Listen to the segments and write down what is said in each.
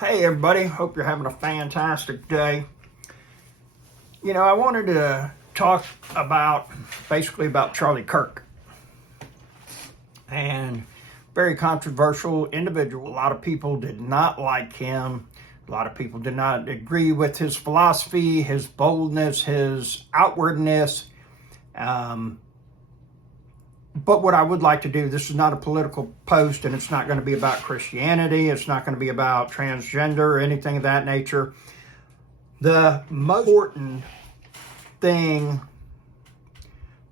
Hey everybody, hope you're having a fantastic day. I wanted to talk basically about Charlie Kirk. And very controversial individual. A lot of people did not like him. A lot of people did not agree with his philosophy, his boldness, his outwardness. But what I would like to do, this is not a political post, and it's not going to be about Christianity. It's not going to be about transgender or anything of that nature. The most important thing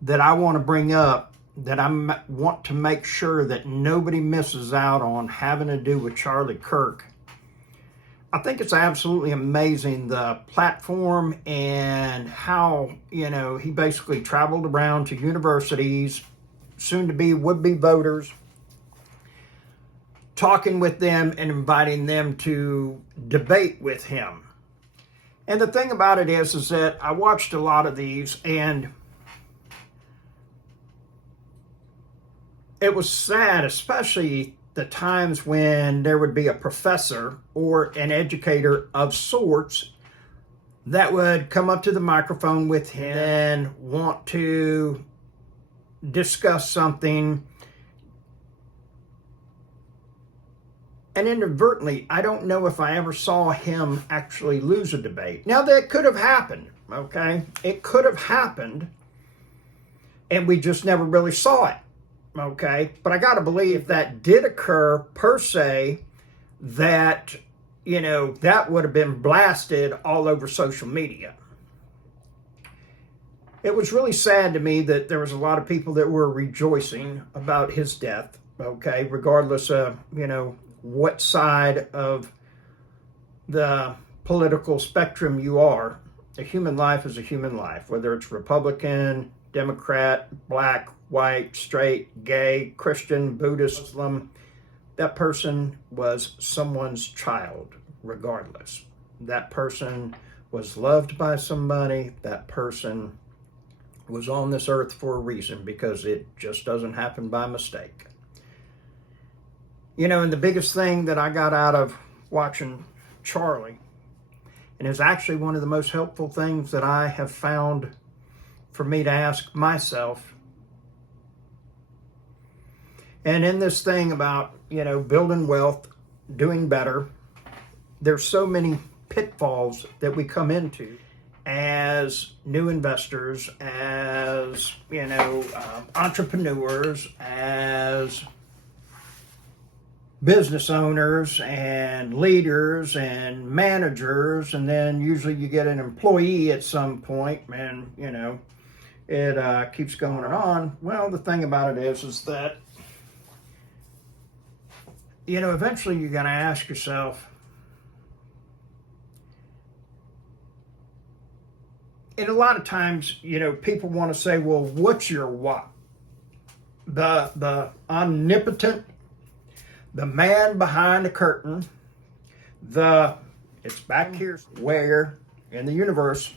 that I want to bring up, that I want to make sure that nobody misses out on, having to do with Charlie Kirk. I think it's absolutely amazing, the platform and how, he basically traveled around to universities, soon-to-be would-be voters, talking with them and inviting them to debate with him. And the thing about it is that I watched a lot of these, and it was sad, especially the times when there would be a professor or an educator of sorts that would come up to the microphone with him and want to discuss something, and inadvertently, I don't know if I ever saw him actually lose a debate. Now, that could have happened, okay? It could have happened, and we just never really saw it, okay? But I got to believe that did occur, per se, that, that would have been blasted all over social media. It was really sad to me that there was a lot of people that were rejoicing about his death, okay, regardless of, what side of the political spectrum you are. A human life is a human life, whether it's Republican, Democrat, black, white, straight, gay, Christian, Buddhist, Muslim. That person was someone's child, regardless. That person was loved by somebody. That person was on this earth for a reason, because it just doesn't happen by mistake. And the biggest thing that I got out of watching Charlie, and is actually one of the most helpful things that I have found for me to ask myself, and in this thing about, building wealth, doing better, there's so many pitfalls that we come into as new investors, as, entrepreneurs, as business owners and leaders and managers, and then usually you get an employee at some point, and, it keeps going on. Well, the thing about it is that, eventually you're going to ask yourself, and a lot of times, people want to say, well, what's your what? The omnipotent, the man behind the curtain, it's back here, where in the universe,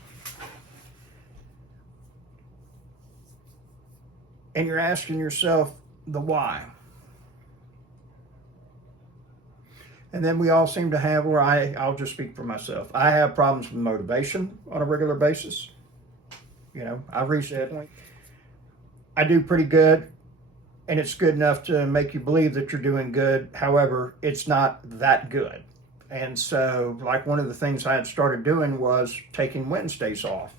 and you're asking yourself the why. And then we all seem to have, or I'll just speak for myself, I have problems with motivation on a regular basis. I've reached that point. I do pretty good, and it's good enough to make you believe that you're doing good. However, it's not that good. And so, like, one of the things I had started doing was taking Wednesdays off.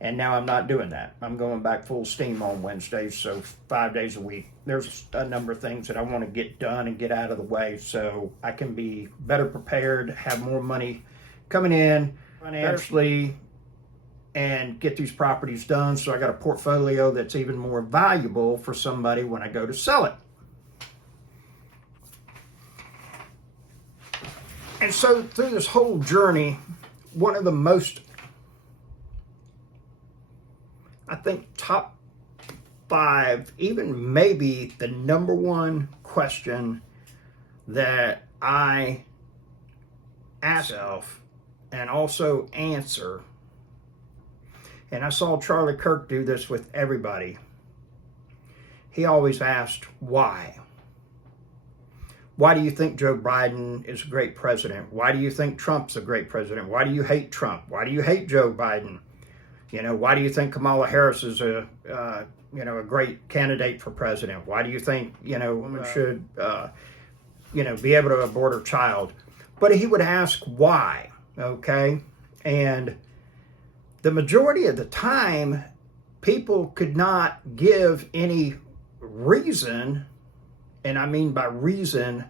And now I'm not doing that. I'm going back full steam on Wednesdays, so 5 days a week. There's a number of things that I want to get done and get out of the way so I can be better prepared, have more money coming in financially, and get these properties done, so I got a portfolio that's even more valuable for somebody when I go to sell it. And so through this whole journey, one of the most, I think, top 5, even maybe the number one question that I ask myself and also answer, and I saw Charlie Kirk do this with everybody. He always asked, why? Why do you think Joe Biden is a great president? Why do you think Trump's a great president? Why do you hate Trump? Why do you hate Joe Biden? Why do you think Kamala Harris is a great candidate for president? Why do you think, women should, be able to abort her child? But he would ask why, okay? And the majority of the time, people could not give any reason, and I mean by reason,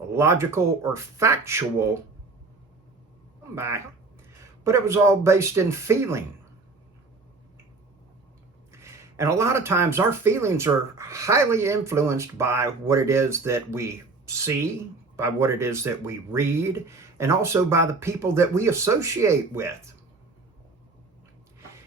logical or factual, but it was all based in feeling. And a lot of times our feelings are highly influenced by what it is that we see, by what it is that we read, and also by the people that we associate with.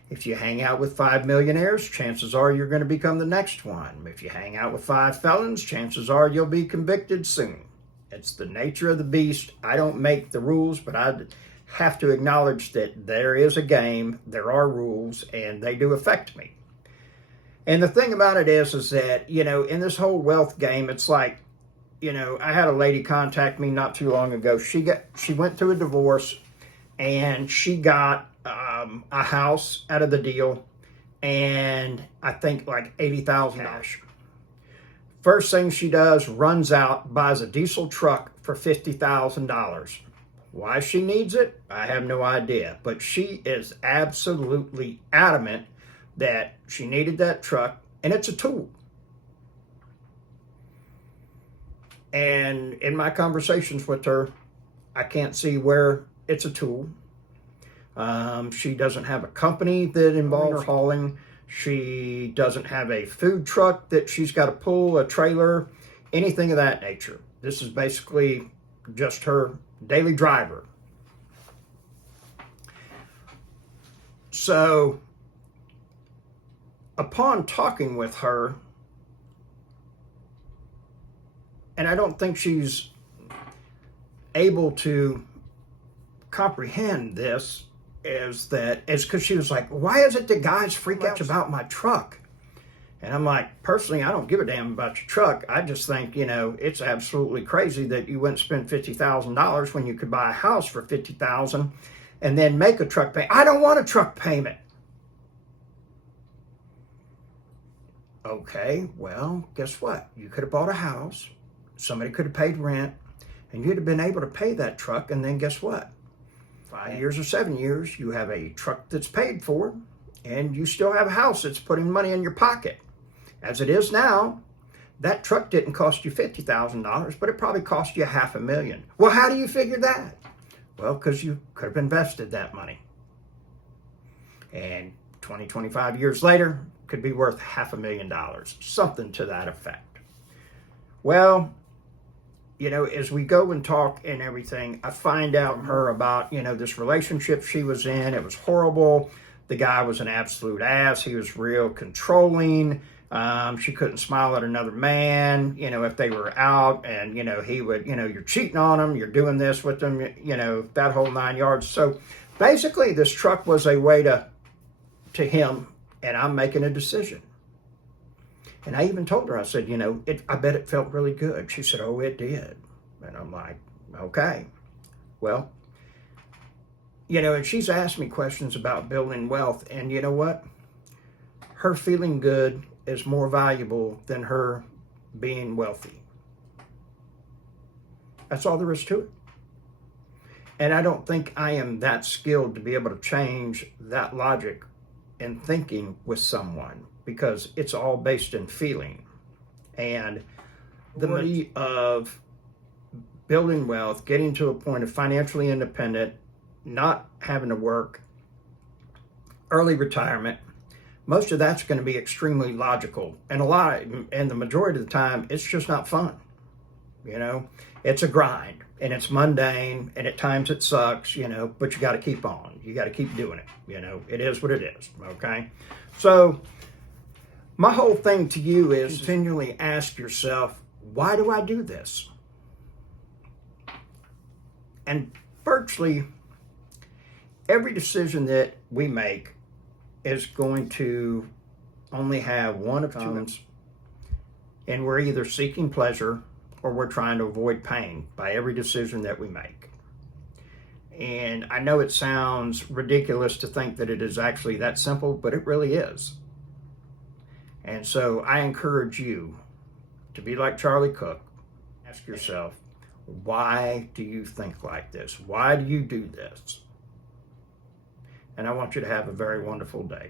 If you hang out with 5 millionaires, chances are you're going to become the next one. If you hang out with 5 felons, chances are you'll be convicted soon. It's the nature of the beast. I don't make the rules, but I have to acknowledge that there is a game, there are rules, and they do affect me. And the thing about it is that, in this whole wealth game, it's like, I had a lady contact me not too long ago. She went through a divorce, and she got a house out of the deal, and I think like $80,000. First thing she does, runs out, buys a diesel truck for $50,000. Why she needs it, I have no idea. But she is absolutely adamant that she needed that truck, and it's a tool. And in my conversations with her, I can't see where it's a tool. She doesn't have a company that involves hauling. She doesn't have a food truck that she's got to pull, a trailer, anything of that nature. This is basically just her daily driver. So, upon talking with her, and I don't think she's able to comprehend this, is because she was like, why is it that guys freak out about my truck? And I'm like, personally, I don't give a damn about your truck. I just think, it's absolutely crazy that you wouldn't spend $50,000 when you could buy a house for $50,000 and then make a truck payment. I don't want a truck payment. Okay, well, guess what? You could have bought a house, somebody could have paid rent, and you'd have been able to pay that truck, and then guess what? 5 years or 7 years, you have a truck that's paid for, and you still have a house that's putting money in your pocket. As it is now, that truck didn't cost you $50,000, but it probably cost you $500,000. Well, how do you figure that? Well, because you could have invested that money. And 20, 25 years later, could be worth $500,000, something to that effect. Well, as we go and talk and everything, I find out from her about, this relationship she was in. It was horrible. The guy was an absolute ass. He was real controlling. She couldn't smile at another man, if they were out, and, he would, you're cheating on him, you're doing this with them, that whole 9 yards. So basically this truck was a way to him, and I'm making a decision. And I even told her, I said, I bet it felt really good. She said, oh, it did. And I'm like, okay. Well, and she's asked me questions about building wealth. And you know what? Her feeling good is more valuable than her being wealthy. That's all there is to it. And I don't think I am that skilled to be able to change that logic and thinking with someone, because it's all based in feeling. And the money of building wealth, getting to a point of financially independent, not having to work, early retirement, most of that's going to be extremely logical. And the majority of the time, it's just not fun. It's a grind, and it's mundane, and at times it sucks, but you got to keep on. You got to keep doing it. It is what it is. Okay. So my whole thing to you is continually ask yourself, why do I do this? And virtually every decision that we make is going to only have one of two, and we're either seeking pleasure or we're trying to avoid pain by every decision that we make. And I know it sounds ridiculous to think that it is actually that simple, but it really is. And so I encourage you to be like Charlie Cook. Ask yourself, why do you think like this? Why do you do this? And I want you to have a very wonderful day.